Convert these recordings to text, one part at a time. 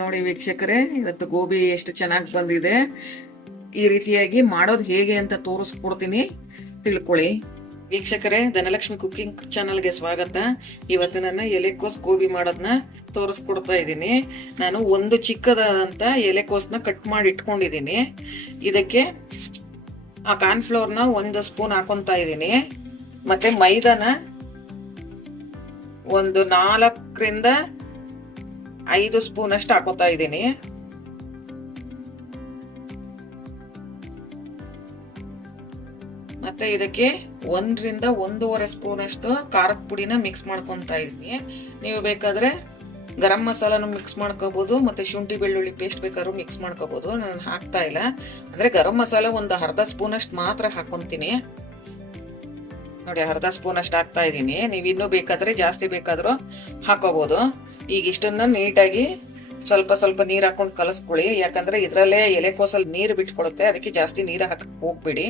ನೋಡಿ ವೀಕ್ಷಕರೇ, ಇವತ್ತು ಗೋಬಿ ಎಷ್ಟು ಚೆನ್ನಾಗಿ ಬಂದಿದೆ. ಈ ರೀತಿಯಾಗಿ ಮಾಡೋದು ಹೇಗೆ ಅಂತ ತೋರಿಸ್ಕೊಡ್ತೀನಿ, ತಿಳ್ಕೊಳ್ಳಿ. ವೀಕ್ಷಕರೇ, ಧನಲಕ್ಷ್ಮಿ ಕುಕಿಂಗ್ ಚಾನಲ್ಗೆ ಸ್ವಾಗತ. ಇವತ್ತು ನನ್ನ ಎಲೆಕೋಸ್ ಗೋಬಿ ಮಾಡೋದನ್ನ ತೋರಿಸ್ಕೊಡ್ತಾ ಇದ್ದೀನಿ. ನಾನು ಒಂದು ಚಿಕ್ಕದಾದಂಥ ಎಲೆಕೋಸ್ನ ಕಟ್ ಮಾಡಿ ಇಟ್ಕೊಂಡಿದ್ದೀನಿ. ಇದಕ್ಕೆ ಆ ಕಾರ್ನ್ಫ್ಲೋರ್ನ 1 ಸ್ಪೂನ್ ಹಾಕೊತಾ ಇದ್ದೀನಿ. ಮತ್ತೆ ಮೈದಾನ ಒಂದು 4 ರಿಂದ 5 ಸ್ಪೂನ್ ಅಷ್ಟು ಹಾಕೋತಾ ಇದ್ದೀನಿ. ಮತ್ತೆ ಇದಕ್ಕೆ 1 ರಿಂದ 1.5 ಸ್ಪೂನ್ ಅಷ್ಟು ಖಾರದ ಪುಡಿನ ಮಿಕ್ಸ್ ಮಾಡ್ಕೊತಾ ಇದ್ದೀನಿ. ನೀವು ಬೇಕಾದ್ರೆ ಗರಂ ಮಸಾಲಾನು ಮಿಕ್ಸ್ ಮಾಡ್ಕೋಬಹುದು, ಮತ್ತೆ ಶುಂಠಿ ಬೆಳ್ಳುಳ್ಳಿ ಪೇಸ್ಟ್ ಬೇಕಾದ್ರೂ ಮಿಕ್ಸ್ ಮಾಡ್ಕೋಬಹುದು. ನಾನು ಹಾಕ್ತಾ ಇಲ್ಲ, ಅಂದ್ರೆ ಗರಂ ಮಸಾಲ ಒಂದು ಅರ್ಧ ಸ್ಪೂನ್ ಅಷ್ಟು ಮಾತ್ರ ಹಾಕೊಂತೀನಿ. ನೋಡಿ, ಅರ್ಧ ಸ್ಪೂನ್ ಅಷ್ಟು ಹಾಕ್ತಾ ಇದ್ದೀನಿ. ನೀವು ಇನ್ನೂ ಬೇಕಾದ್ರೆ ಜಾಸ್ತಿ ಬೇಕಾದ್ರೂ ಹಾಕೋಬಹುದು. ಈಗ ಇಷ್ಟನ್ನ ನೀಟಾಗಿ ಸ್ವಲ್ಪ ಸ್ವಲ್ಪ ನೀರ್ ಹಾಕೊಂಡು ಕಲಸ್ಕೊಳ್ಳಿ. ಯಾಕಂದ್ರೆ ಇದ್ರಲ್ಲೇ ಎಲೆಕೋಸಲ್ಲಿ ನೀರು ಬಿಟ್ಕೊಡುತ್ತೆ, ಅದಕ್ಕೆ ಜಾಸ್ತಿ ನೀರು ಹಾಕಕ್ ಹೋಗ್ಬೇಡಿ.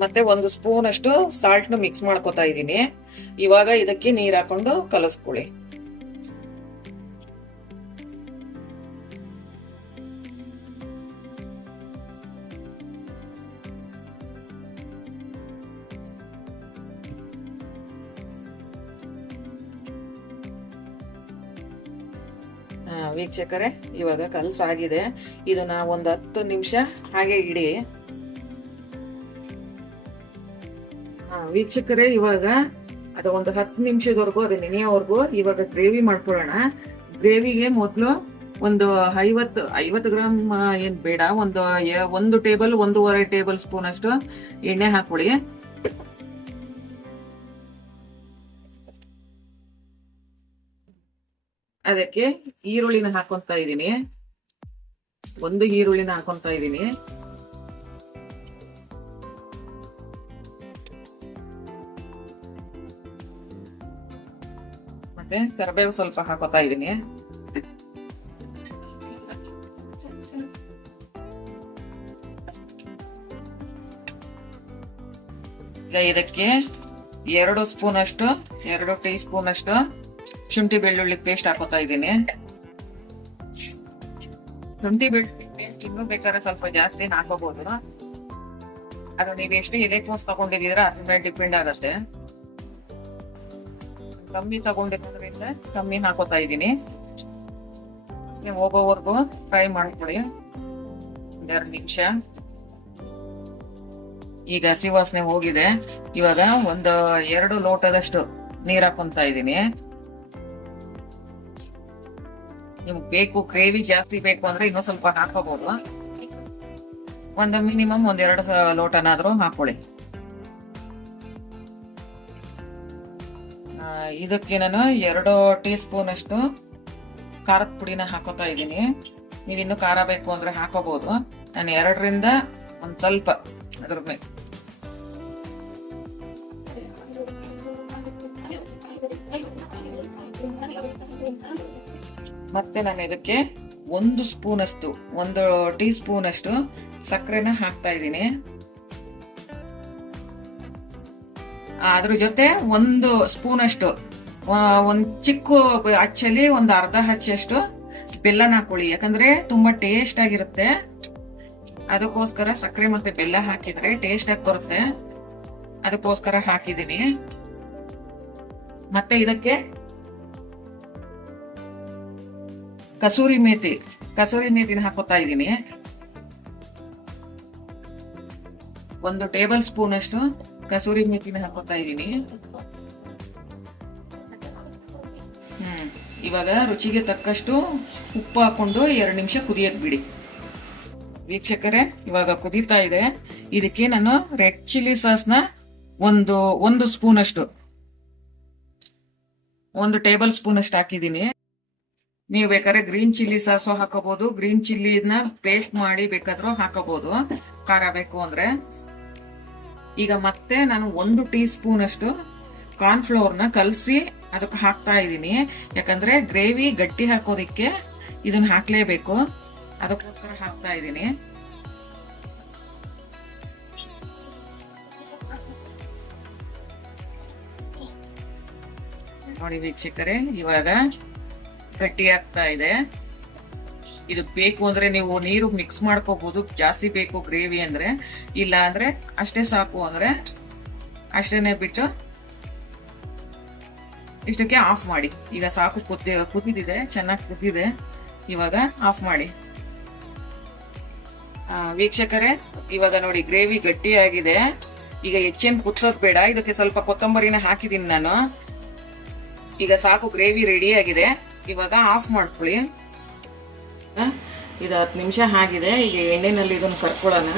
ಮತ್ತೆ 1 ಸ್ಪೂನ್ ಅಷ್ಟು ಸಾಲ್ಟ್ ನ ಮಿಕ್ಸ್ ಮಾಡ್ಕೊತಾ ಇದ್ದೀನಿ. ಇವಾಗ ಇದಕ್ಕೆ ನೀರ್ ಹಾಕೊಂಡು ಕಲಸ್ಕೊಳ್ಳಿ. ವೀಕ್ಷಕರೇ, ಇವಾಗ ಕಲಸಾಗಿದೆ. ಇದನ್ನ ಒಂದು 10 ನಿಮಿಷ ಹಾಗೆ ಇಡಿ. ವೀಕ್ಷಕರೇ, ಇವಾಗ ಅದು ಒಂದು 10 ನಿಮಿಷದವರೆಗೂ ಅದು ನೆನೆಯೋವರೆಗೂ ಇವಾಗ ಗ್ರೇವಿ ಮಾಡ್ಕೊಳ್ಳೋಣ. ಗ್ರೇವಿಗೆ ಮೊದಲು ಒಂದು 50 ಗ್ರಾಮ್ ಏನ್ ಬೇಡ, ಒಂದು ಟೇಬಲ್ 1.5 ಟೇಬಲ್ ಸ್ಪೂನ್ ಅಷ್ಟು ಎಣ್ಣೆ ಹಾಕೊಳ್ಳಿ. ಅದಕ್ಕೆ ಈರುಳ್ಳಿನ ಹಾಕೊಂತಾ ಇದ್ದೀನಿ. 1 ಈರುಳ್ಳಿನ ಹಾಕೊಂತಾ ಇದ್ದೀನಿ. ಮತ್ತೆ ಕರಿಬೇವು ಸ್ವಲ್ಪ ಹಾಕೋತಾ ಇದ್ದೀನಿ. ಈಗ ಇದಕ್ಕೆ 2 ಟೀ ಸ್ಪೂನ್ ಅಷ್ಟು ಶುಂಠಿ ಬೆಳ್ಳುಳ್ಳಿ ಪೇಸ್ಟ್ ಹಾಕೋತಾ ಇದ್ದೀನಿ. ಶುಂಠಿ ಬೆಳ್ಳುಳ್ಳಿ ಪೇಸ್ಟ್ ಇನ್ನೂ ಬೇಕಾದ್ರೆ ಸ್ವಲ್ಪ ಜಾಸ್ತಿ ಹಾಕೋಬಹುದು. ಅದು ನೀವು ಎಷ್ಟು ಎಲೆಕೋಸ್ ತಗೊಂಡಿದ್ದೀರಾ ಅದ್ರ ಮೇಲೆ ಡಿಪೆಂಡ್ ಆಗುತ್ತೆ. ಕಮ್ಮಿ ತಗೊಂಡಿರೋದ್ರಿಂದ ಕಮ್ಮಿ ಹಾಕೋತಾ ಇದ್ದೀನಿ. ಹೋಗೋವರೆಗೂ ಫ್ರೈ ಮಾಡ್ಕೊಳ್ಳಿ 2 ನಿಮಿಷ. ಈಗ ಹಸಿ ವಾಸನೆ ಹೋಗಿದೆ. ಇವಾಗ 2 ಲೋಟದಷ್ಟು ನೀರ್ ಹಾಕೊಂತಾ ಇದ್ದೀನಿ. ನಿಮ್ಗೆ ಬೇಕು, ಗ್ರೇವಿ ಜಾಸ್ತಿ ಬೇಕು ಅಂದ್ರೆ ಇನ್ನೂ ಸ್ವಲ್ಪ ಹಾಕೋಬಹುದು. ಮಿನಿಮಮ್ 2 ಲೋಟನಾದ್ರೂ ಹಾಕೊಳ್ಳಿ. ಇದಕ್ಕೆ ನಾನು 2 ಟೀ ಸ್ಪೂನ್ ಅಷ್ಟು ಖಾರದ ಪುಡಿನ ಹಾಕೋತಾ ಇದ್ದೀನಿ. ನೀವು ಇನ್ನು ಖಾರ ಬೇಕು ಅಂದ್ರೆ ಹಾಕೋಬಹುದು. ನಾನು 2 ರಿಂದ ಒಂದ್ ಸ್ವಲ್ಪ ಅದ್ರ ಮೇಲೆ ಮತ್ತೆ ನಾನು ಇದಕ್ಕೆ 1 ಸ್ಪೂನ್ ಅಷ್ಟು 1 ಟೀ ಸ್ಪೂನ್ ಅಷ್ಟು ಸಕ್ಕರೆನ ಹಾಕ್ತಾ ಇದ್ದೀನಿ. ಅದ್ರ ಜೊತೆ 1 ಸ್ಪೂನ್ ಅಷ್ಟು ಒಂದ್ ಚಿಕ್ಕ ಅಚ್ಚಲ್ಲಿ ಒಂದು ಅರ್ಧ ಹಚ್ಚಷ್ಟು ಬೆಲ್ಲನ ಹಾಕೊಳ್ಳಿ. ಯಾಕಂದ್ರೆ ತುಂಬಾ ಟೇಸ್ಟ್ ಆಗಿರುತ್ತೆ, ಅದಕ್ಕೋಸ್ಕರ ಸಕ್ಕರೆ ಮತ್ತೆ ಬೆಲ್ಲ ಹಾಕಿದ್ರೆ ಟೇಸ್ಟ್ ಆಗಿ ಬರುತ್ತೆ, ಅದಕ್ಕೋಸ್ಕರ ಹಾಕಿದ್ದೀನಿ. ಮತ್ತೆ ಇದಕ್ಕೆ ಕಸೂರಿ ಮೇಥಿನ ಹಾಕೋತಾ ಇದ್ದೀನಿ. 1 ಟೇಬಲ್ ಸ್ಪೂನ್ ಅಷ್ಟು ಕಸೂರಿ ಮೇಥಿನ ಹಾಕೋತಾ ಇದ್ದೀನಿ. ಇವಾಗ ರುಚಿಗೆ ತಕ್ಕಷ್ಟು ಉಪ್ಪು ಹಾಕೊಂಡು 2 ನಿಮಿಷ ಕುದಿಯಕ್ ಬಿಡಿ. ವೀಕ್ಷಕರೇ, ಇವಾಗ ಕುದೀತಾ ಇದೆ. ಇದಕ್ಕೆ ನಾನು ರೆಡ್ ಚಿಲ್ಲಿ ಸಾಸ್ನ ಒಂದು ಸ್ಪೂನ್ ಅಷ್ಟು 1 ಟೇಬಲ್ ಸ್ಪೂನ್ ಅಷ್ಟು ಹಾಕಿದ್ದೀನಿ. ನೀವು ಬೇಕಾದ್ರೆ ಗ್ರೀನ್ ಚಿಲ್ಲಿ ಸಾಸು ಹಾಕೋಬಹುದು. ಗ್ರೀನ್ ಚಿಲ್ಲಿನ ಪೇಸ್ಟ್ ಮಾಡಿ ಬೇಕಾದ್ರೂ ಹಾಕೋಬಹುದು, ಖಾರ ಬೇಕು ಅಂದ್ರೆ. ಈಗ ಮತ್ತೆ ನಾನು 1 ಟೀ ಸ್ಪೂನ್ ಅಷ್ಟು ಕಾರ್ನ್ಫ್ಲೋರ್ನ ಕಲಸಿ ಅದಕ್ಕೆ ಹಾಕ್ತಾ ಇದ್ದೀನಿ. ಯಾಕಂದ್ರೆ ಗ್ರೇವಿ ಗಟ್ಟಿ ಹಾಕೋದಿಕ್ಕೆ ಇದನ್ನ ಹಾಕ್ಲೇಬೇಕು, ಅದಕ್ಕೋಸ್ಕರ ಹಾಕ್ತಾ ಇದ್ದೀನಿ. ನೋಡಿ ವೀಕ್ಷಕರೇ, ಇವಾಗ ಗಟ್ಟಿ ಆಗ್ತಾ ಇದೆ. ಇದಕ್ಕೆ ಬೇಕು ಅಂದ್ರೆ ನೀವು ನೀರು ಮಿಕ್ಸ್ ಮಾಡ್ಕೋಬಹುದು, ಜಾಸ್ತಿ ಬೇಕು ಗ್ರೇವಿ ಅಂದ್ರೆ. ಇಲ್ಲ ಅಂದ್ರೆ ಅಷ್ಟೇ ಸಾಕು ಅಂದ್ರೆ ಅಷ್ಟೇನೆ ಬಿಟ್ಟು ಇಷ್ಟಕ್ಕೆ ಆಫ್ ಮಾಡಿ. ಈಗ ಸಾಕು, ಕುದಿದಿದೆ, ಚೆನ್ನಾಗಿ ಕುದಿದೆ. ಇವಾಗ ಆಫ್ ಮಾಡಿ. ವೀಕ್ಷಕರೇ, ಇವಾಗ ನೋಡಿ ಗ್ರೇವಿ ಗಟ್ಟಿಯಾಗಿದೆ. ಈಗ ಹೆಚ್ಚೇನು ಕುದಿಸೋದು ಬೇಡ. ಇದಕ್ಕೆ ಸ್ವಲ್ಪ ಕೊತ್ತಂಬರಿನ ಹಾಕಿದೀನಿ ನಾನು. ಈಗ ಸಾಕು, ಗ್ರೇವಿ ರೆಡಿ ಆಗಿದೆ. ಇವಾಗ ಆಫ್ ಮಾಡ್ಕೊಳ್ಳಿ. ಇದು 10 ನಿಮಿಷ ಆಗಿದೆ. ಈಗ ಎಣ್ಣೆನಲ್ಲಿ ಇದನ್ನು ಕರ್ಕೊಳ್ಳೋಣ.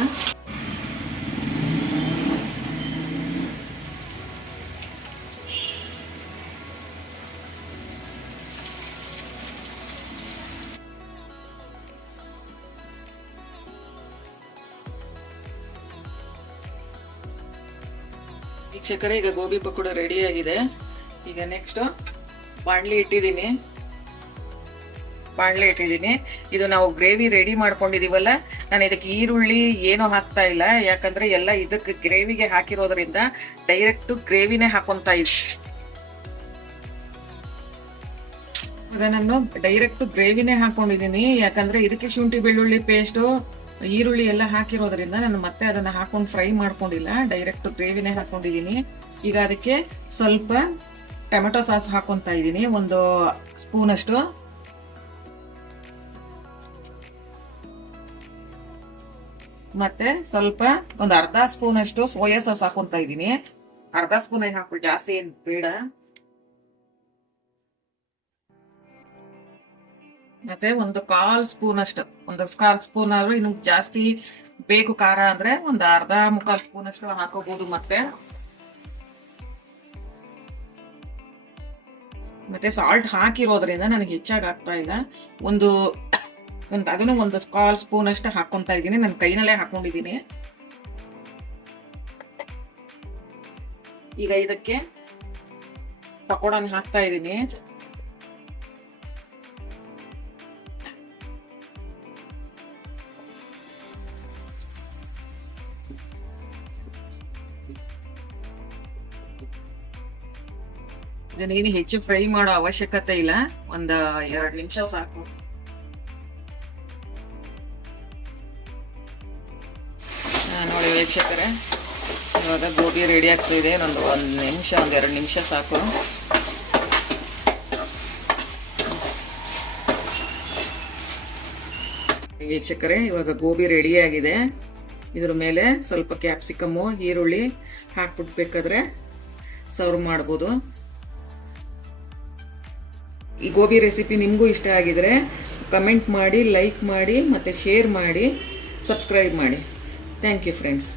ವೀಕ್ಷಕರೇ, ಈಗ ಗೋಬಿ ಪಕೋಡ ರೆಡಿ ಆಗಿದೆ. ಈಗ ನೆಕ್ಸ್ಟ್ ಬಾಣಲಿ ಇಟ್ಟಿದ್ದೀನಿ. ಇದು ನಾವು ಗ್ರೇವಿ ರೆಡಿ ಮಾಡ್ಕೊಂಡಿದೀವಲ್ಲ, ನಾನು ಇದಕ್ಕೆ ಈರುಳ್ಳಿ ಏನೂ ಹಾಕ್ತಾ ಇಲ್ಲ. ಯಾಕಂದ್ರೆ ಎಲ್ಲ ಇದಕ್ಕೆ ಗ್ರೇವಿಗೆ ಹಾಕಿರೋದ್ರಿಂದ ಡೈರೆಕ್ಟ್ ಗ್ರೇವಿನೇ ಹಾಕೊಂತ ಇದ್ದೆ. ಈಗ ನಾನು ಡೈರೆಕ್ಟ್ ಗ್ರೇವಿನೇ ಹಾಕೊಂಡಿದ್ದೀನಿ. ಯಾಕಂದ್ರೆ ಇದಕ್ಕೆ ಶುಂಠಿ ಬೆಳ್ಳುಳ್ಳಿ ಪೇಸ್ಟು, ಈರುಳ್ಳಿ ಎಲ್ಲ ಹಾಕಿರೋದ್ರಿಂದ ನಾನು ಮತ್ತೆ ಅದನ್ನ ಹಾಕೊಂಡು ಫ್ರೈ ಮಾಡ್ಕೊಂಡಿಲ್ಲ, ಡೈರೆಕ್ಟ್ ಗ್ರೇವಿನೇ ಹಾಕೊಂಡಿದ್ದೀನಿ. ಈಗ ಅದಕ್ಕೆ ಸ್ವಲ್ಪ ಟೊಮೆಟೊ ಸಾಸ್ ಹಾಕೊಂತ ಇದ್ದೀನಿ, 1 ಸ್ಪೂನ್ ಅಷ್ಟು. ಮತ್ತೆ ಸ್ವಲ್ಪ ಒಂದು ಅರ್ಧ ಸ್ಪೂನ್ ಅಷ್ಟು ಸೋಯಾ ಸಾಸ್ ಹಾಕೊಂತ ಇದ್ದೀನಿ. ಅರ್ಧ ಸ್ಪೂನ್ ಹಾಕೊಳ್ಳಿ, ಜಾಸ್ತಿ ಏನ್ ಬೇಡ. ಮತ್ತೆ 1/4 ಸ್ಪೂನ್ ಅಷ್ಟು, 1/4 ಸ್ಪೂನ್ ಆದ್ರೂ ಇನ್ನು ಜಾಸ್ತಿ ಬೇಕು ಖಾರ ಅಂದ್ರೆ ಒಂದು ಅರ್ಧ ಮುಕ್ಕಾಲು ಸ್ಪೂನ್ ಅಷ್ಟು ಹಾಕೋಬಹುದು. ಮತ್ತೆ ಸಾಲ್ಟ್ ಹಾಕಿರೋದ್ರಿಂದ ನನಗೆ ಹೆಚ್ಚಾಗಿ ಆಗ್ತಾ ಇಲ್ಲ. ಅದನ್ನು 1/4 ಸ್ಪೂನ್ ಅಷ್ಟು ಹಾಕೊಂತ ಇದ್ದೀನಿ. ನನ್ನ ಕೈನಲ್ಲೇ ಹಾಕೊಂಡಿದ್ದೀನಿ. ಈಗ ಇದಕ್ಕೆ ಪಕೋಡನ ಹಾಕ್ತಾ ಇದ್ದೀನಿ. ಇದನ್ನೇನು ಹೆಚ್ಚು ಫ್ರೈ ಮಾಡೋ ಅವಶ್ಯಕತೆ ಇಲ್ಲ, 1-2 ನಿಮಿಷ ಸಾಕು. ನೋಡಿ ವೀಕ್ಷಕರೇ, ಇವಾಗ ಗೋಬಿ ರೆಡಿ ಆಗ್ತಿದೆ. ಒಂದು 1-2 ನಿಮಿಷ ಸಾಕು. ವೀಕ್ಷಕರೇ, ಇವಾಗ ಗೋಬಿ ರೆಡಿ ಆಗಿದೆ. ಇದ್ರ ಮೇಲೆ ಸ್ವಲ್ಪ ಕ್ಯಾಪ್ಸಿಕಮ್ಮು, ಈರುಳ್ಳಿ ಹಾಕ್ಬಿಡ್ಬೇಕಾದ್ರೆ ಸರ್ವ್ ಮಾಡ್ಬೋದು. ಈ ಗೋಬಿ ರೆಸಿಪಿ ನಿಮಗೂ ಇಷ್ಟ ಆಗಿದ್ರೆ ಕಮೆಂಟ್ ಮಾಡಿ, ಲೈಕ್ ಮಾಡಿ, ಮತ್ತು ಶೇರ್ ಮಾಡಿ, ಸಬ್ಸ್ಕ್ರೈಬ್ ಮಾಡಿ. Thank you friends.